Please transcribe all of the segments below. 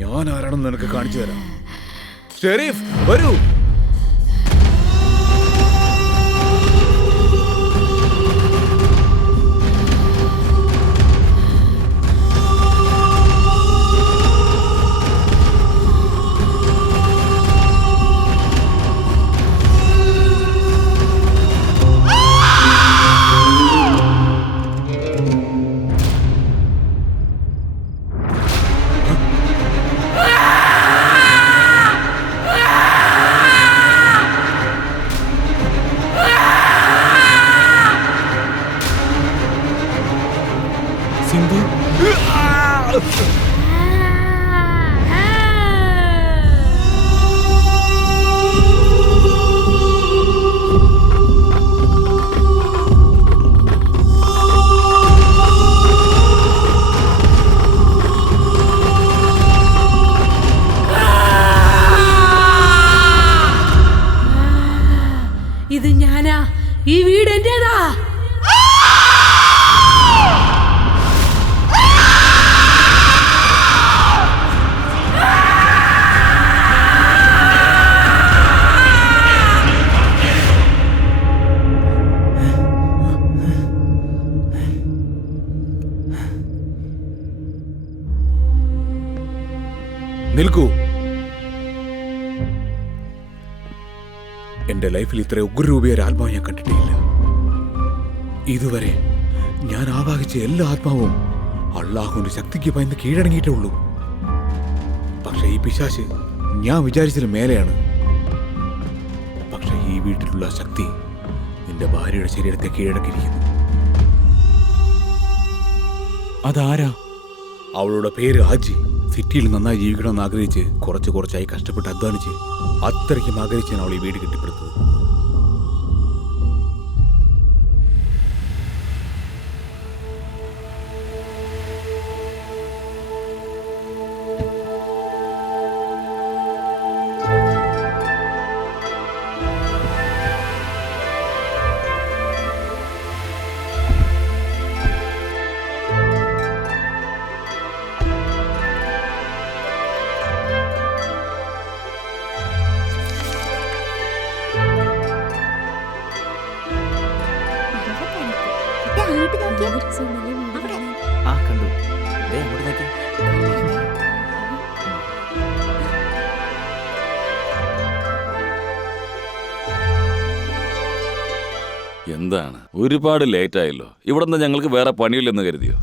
ഞാൻ ആരാണെന്ന് നിനക്ക് കാണിച്ചു തരാം. ഷെരീഫ് വരൂ. സിന്ധു, ഇത് ഞാനാ. ഈ വീട് എന്റേതാ. നിൽക്കൂ. എന്റെ ലൈഫിൽ ഇത്ര ഉഗ്രരൂപിയ ഒരു ആത്മാവ് ഞാൻ കണ്ടിട്ടില്ല. ഇതുവരെ ഞാൻ ആവാഹിച്ച എല്ലാ ആത്മാവും അള്ളാഹുവിന്റെ ശക്തിക്ക് ഭയന്ന് കീഴടങ്ങിയിട്ടേ ഉള്ളൂ. പക്ഷെ ഈ പിശാച് ഞാൻ വിചാരിച്ചതിന് മേലെയാണ്. പക്ഷെ ഈ വീട്ടിലുള്ള ശക്തി നിന്റെ ഭാര്യയുടെ ശരീരത്തെ കീഴടക്കിയിരിക്കുന്നു. അതാരാ? അവളുടെ പേര് ആജി. സിറ്റിയിൽ നന്നായി ജീവിക്കണമെന്ന് ആഗ്രഹിച്ച് കുറച്ചായി കഷ്ടപ്പെട്ട് അധ്വാനിച്ച് അത്രയ്ക്കും ആഗ്രഹിച്ചാണ് അവൾ ഈ വീട് കെട്ടിപ്പടുത്തത്. കണ്ടു. അങ്ങോട്ട് നോക്കി. എന്താണ് ഒരുപാട് ലേറ്റ് ആയല്ലോ? ഇവിടെ ഞങ്ങൾക്ക് വേറെ പണിയില്ലെന്ന് കരുതിയോ?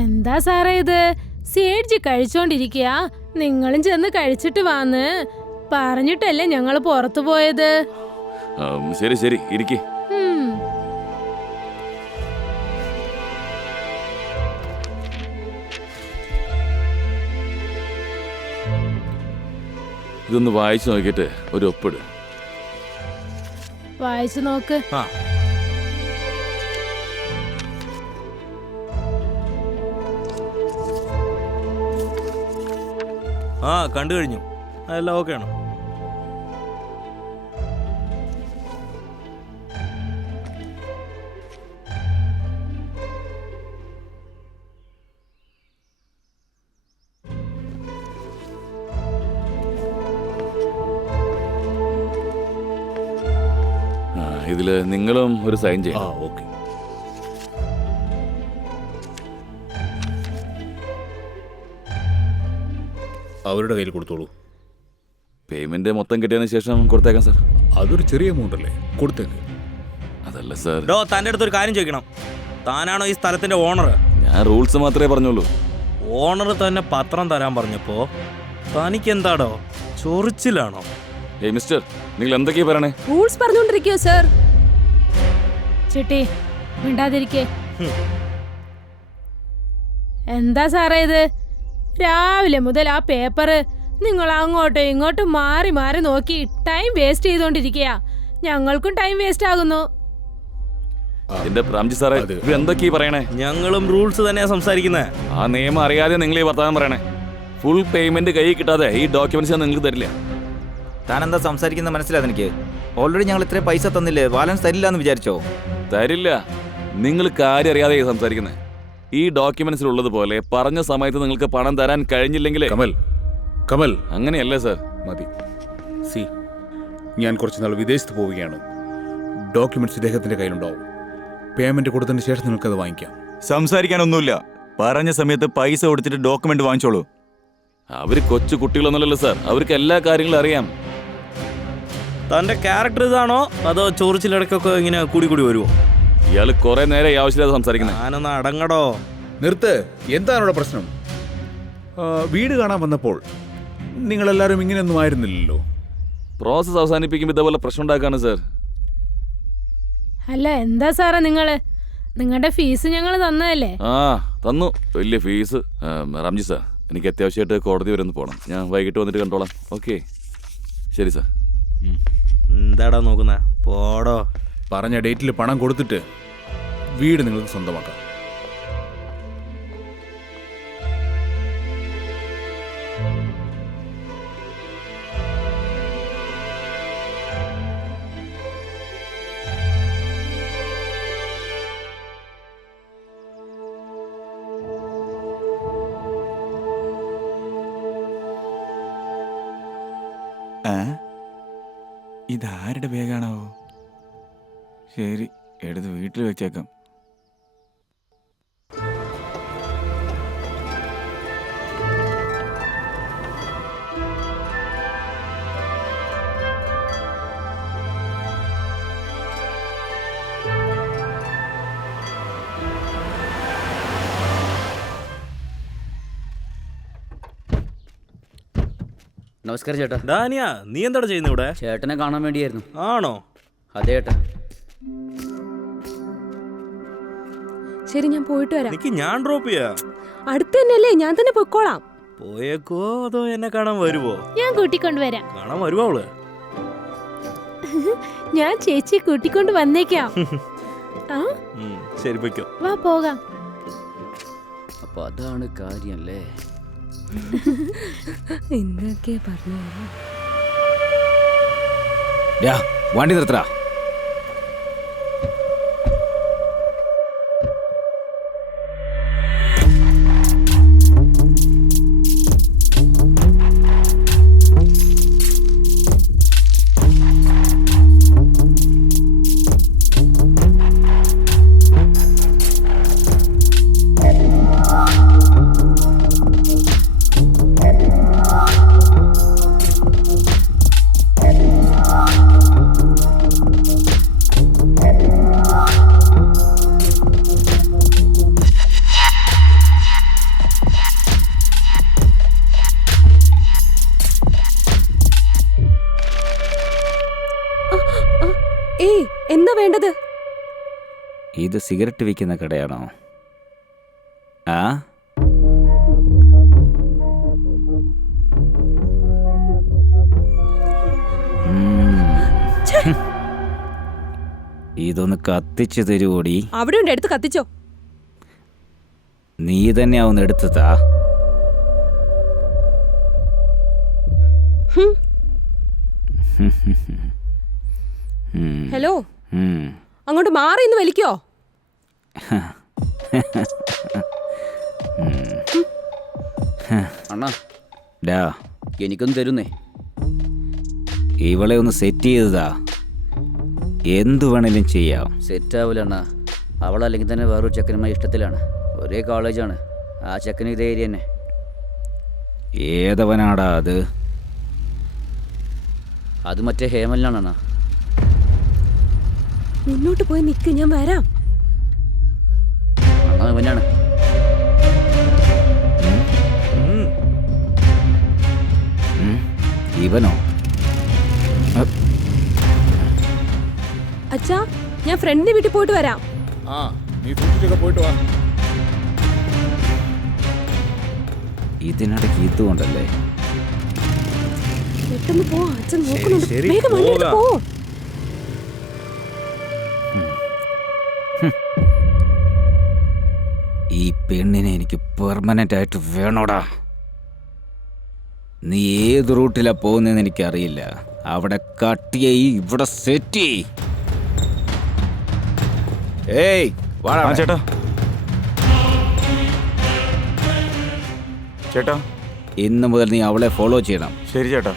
എന്താ സാറേ ഇത്? സേഡ്ജി കഴിച്ചോണ്ടിരിക്കുക. നിങ്ങളും ചെന്ന് കഴിച്ചിട്ട് വാന്ന് പറഞ്ഞിട്ടല്ലേ ഞങ്ങൾ പുറത്തു പോയത്. ശരി ശരി, ഇരിക്കേ. ഇതൊന്ന് വായിച്ചു നോക്കിയിട്ട് ഒരു ഒപ്പിട്. വായിച്ചു നോക്ക്. കണ്ടു കഴിഞ്ഞു. അതെല്ലാം ഓക്കെ ആണോ? ഇതില് നിങ്ങളും ഒരു സൈൻ ചെയ്യണം. ഓക്കെ. അവരുടെ കയ്യിൽ കൊടുത്തോളൂ. പേയ്മെന്റ് മൊത്തം കിട്ടിയതിന് ശേഷം കൊടുത്തേക്കാം സാർ. അതൊരു ചെറിയ എമൗണ്ട് അല്ലേ, കൊടുത്തേക്ക്. അതല്ല സാർ. തന്റെ അടുത്ത് ഒരു കാര്യം ചോദിക്കണം. താനാണോ ഈ സ്ഥലത്തിന്റെ ഓണർ? ഞാൻ റൂൾസ് മാത്രമേ പറഞ്ഞുള്ളൂ. ഓണർ തന്നെ പത്രം തരാൻ പറഞ്ഞപ്പോ തനിക്ക് എന്താടോ ചൊറിച്ചിലാണോ? ഏയ് മിസ്റ്റർ, നിങ്ങൾ എന്തൊക്കെയാ പറയണേ? റൂൾസ് പറഞ്ഞോണ്ടിരിക്കോ സർ? ചിട്ടി മിണ്ടാതിരിക്കേ. എന്താ സാറേ ഇത്? രാവിലെ മുതൽ ആ പേപ്പറ് നിങ്ങൾ അങ്ങോട്ടും ഇങ്ങോട്ടും മാറി മാറി നോക്കി ടൈം വേസ്റ്റ് ചെയ്തോണ്ടിരിക്കയാ. ഞങ്ങൾക്കും ടൈം വേസ്റ്റ് ആകുന്നു. എന്റെ പ്രാംജി സാറേ, എന്തൊക്കെയാ പറയണേ? ഞങ്ങളും റൂൾസ് തന്നെയാ സംസാരിക്കുന്നത്. ആ നിയമം അറിയാതെ നിങ്ങൾ ഈ വർത്തമാനം പറയണേ. ഫുൾ പേയ്മെന്റ് കയ്യിൽ കിട്ടാതെ ഈ ഡോക്യുമെന്റ്സ് നിങ്ങൾക്ക് തരില്ല. താൻ എന്താ സംസാരിക്കുന്നത് മനസ്സിലാകും എനിക്ക്. ഓൾറെഡി ഞങ്ങൾ ഇത്രയും പൈസ തന്നില്ലേ, ബാലൻസ് തരില്ല എന്ന് വിചാരിച്ചോ? തരില്ല. നിങ്ങൾ കാര്യം അറിയാതെ സംസാരിക്കുന്നത്. ഈ ഡോക്യുമെന്റ്സിൽ ഉള്ളതുപോലെ പറഞ്ഞ സമയത്ത് നിങ്ങൾക്ക് പണം തരാൻ കഴിഞ്ഞില്ലെങ്കിൽ കമൽ, കമൽ, അങ്ങനെയല്ല സാർ. മതി. സി, ഞാൻ കുറച്ച് നാൾ വിദേശത്ത് പോവുകയാണ്. ഡോക്യുമെന്റ്സ് ഇദ്ദേഹത്തിന്റെ കയ്യിലുണ്ടാവും. പേയ്മെന്റ് കൊടുത്തതിന് ശേഷം നിങ്ങൾക്കത് വാങ്ങിക്കാം. സംസാരിക്കാനൊന്നുമില്ല. പറഞ്ഞ സമയത്ത് പൈസ കൊടുത്തിട്ട് ഡോക്യുമെന്റ് വാങ്ങിച്ചോളൂ. അവര് കൊച്ചു കുട്ടികളൊന്നുമല്ലല്ലോ സാർ, അവർക്ക് എല്ലാ കാര്യങ്ങളും അറിയാം. തന്റെ ക്യാരക്ടർ ഇതാണോ അതോ ചോറിച്ചിലിടക്കൊക്കെ ഇങ്ങനെ കൂടി കൂടി വരുമോ? ഇയാള് കുറെ നേരം ആവശ്യമില്ലാതെ സംസാരിക്കുന്നത്. ഞാനൊന്ന് അടങ്ങടോ. നിർത്ത്. എന്താണ് ഇവിടെ പ്രശ്നം? വീട് കാണാൻ വന്നപ്പോൾ നിങ്ങളെല്ലാവരും ഇങ്ങനെയൊന്നും ആയിരുന്നില്ലല്ലോ. പ്രോസസ് അവസാനിപ്പിക്കുമ്പോൾ ഇതേപോലെ പ്രശ്നം ഉണ്ടാക്കാണ് സാർ. അല്ല എന്താ സാറേ നിങ്ങളുടെ ഫീസ് ഞങ്ങൾ തന്നതല്ലേ? ആ തന്നു, വലിയ ഫീസ്. റംജി സാർ, എനിക്ക് അത്യാവശ്യമായിട്ട് കോടതി വരെ ഒന്ന് പോകണം. ഞാൻ വൈകിട്ട് വന്നിട്ട് കണ്ടോളാം. ഓക്കെ, ശരി സാർ. എന്താടാ നോക്കുന്ന? പോടോ. പറഞ്ഞ ഡേറ്റിൽ പണം കൊടുത്തിട്ട് വീട് നിങ്ങൾക്ക് സ്വന്തമാക്കാം. ഇതാരുടെ ബാഗാണാവോ? ശരി, എടുത്ത് വീട്ടിൽ വെച്ചേക്കാം. നമസ്കാരം ചേട്ടാ. ഡാനിയ, നീ എന്താണ് ചെയ്യുന്നത് ഇവിടെ? ചേട്ടനെ കാണാൻ വേണ്ടിയായിരുന്നു. ആണോ? അതെ ചേട്ടാ. ശരി, ഞാൻ പോയിട്ട് വരാം. എനിക്ക് ഞാൻ ഡ്രോപ്പ് ചെയ്യാ. അടുത്ത് തന്നെയല്ലേ, ഞാൻ തന്നെ പൊയ്ക്കോളാം. പോയേക്കോ അതോ എന്നെ കാണാൻ വരുവോ? ഞാൻ കൂട്ടിക്കൊണ്ടുവരാം. കാണാൻ വരുവോ അവള്? ഞാൻ ചേച്ചിയെ കൂട്ടിക്കൊണ്ട് വന്നേക്കാം. ആ ശരി, പൊയ്ക്കോ. വാ പോകാം. അപ്പൊ അതാണ് കാര്യല്ലേ? എന്തൊക്കെ പറഞ്ഞു. വണ്ടി നിർത്തടാ. ഏയ്, എന്താ വേണ്ടത്? ഇത് സിഗരറ്റ് വിൽക്കുന്ന കടയാണോ? ആ, ഇതൊന്ന് കത്തിച്ചു തരുവോടി? അവിടെ ഉണ്ട്, എടുത്ത് കത്തിച്ചോ. നീ തന്നെ ഒന്ന് എടുത്തതാ. ഹലോ, അങ്ങോട്ട് മാറി ഇന്ന് വലിക്കോ. അണ്ണാ, ഡാ, എനിക്കൊന്നും തരുന്നേ. ഇവളെ ഒന്ന് സെറ്റ് ചെയ്തതാ. എന്തു വേണേലും ചെയ്യാം. സെറ്റാവില്ല അണ്ണാ. അവളല്ലെങ്കിൽ തന്നെ വേറൊരു ചെക്കനുമായി ഇഷ്ടത്തിലാണ്. ഒരേ കോളേജാണ്. ആ ചെക്കന് ഇതേ ഏരിയ തന്നെ. ഏതവനാടാ അത്? അത് മറ്റേ ഹേമലിനാണ് അണ്ണാ. മുന്നോട്ട് പോയി നിൽക്ക്, ഞാൻ വരാം. അണ്ണാ ഇവനാണ്. ഇവനോ? അച്ഛാ, ഞാൻ ഫ്രണ്ടിന്റെ വീട്ടിൽ പോയിട്ട് വരാം. ആ, നീ സൂക്ഷിച്ചൊക്കെ പോയിട്ട് വാ. ഇതിനിടയ്ക്ക് ഇതുകൊണ്ടല്ലേ? പെട്ടെന്ന് പോ, അച്ഛൻ നോക്കുന്നുണ്ട്. ശരി, വേഗം വണ്ടി എടുത്ത് പോ. ഈ പെണ്ണിനെ എനിക്ക് പെർമനന്റ് ആയിട്ട് വേണോടാ. നീ ഏത് റൂട്ടിലാ പോകുന്നതെന്ന് എനിക്കറിയില്ല. അവിടെ കട്ട് ചെയ്യ്, ഇവിടെ സെറ്റ് ചെയ്യ്. ഏയ് വാടാ. ചേട്ടാ, ചേട്ടാ, ഇന്ന് മുതൽ നീ അവളെ ഫോളോ ചെയ്യണം. ശരി ചേട്ടാ.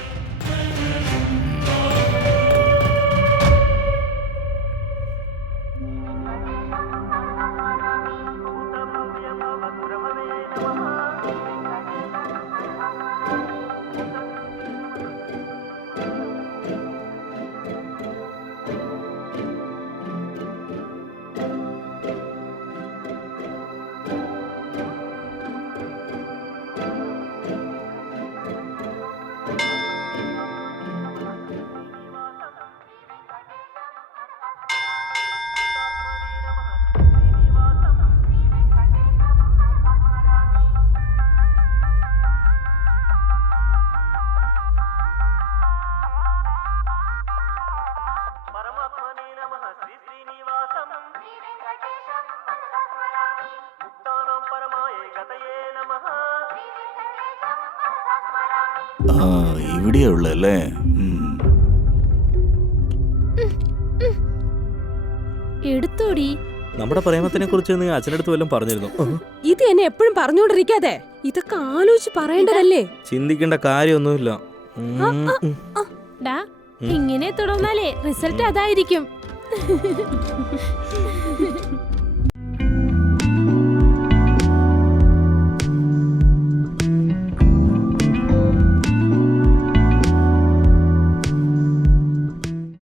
ആ ഇവിടെയാ ഉള്ളല്ലേ. എടുത്തോടി. നമ്മുടെ പ്രേമത്തിനെ കുറിച്ച് നീ അച്ഛനടുത്ത് വല്ലതും പറഞ്ഞിരുന്നു? ഇത് എന്നെ എപ്പോഴും പറഞ്ഞുകൊണ്ടിരിക്കാതെ, ഇതൊക്കെ ആലോചിച്ച് പറയേണ്ടതല്ലേ? ചിന്തിക്കേണ്ട കാര്യമൊന്നുമില്ല. ഡാ, ഇങ്ങനെ തുടർന്നാലേ റിസൾട്ട് അതായിരിക്കും.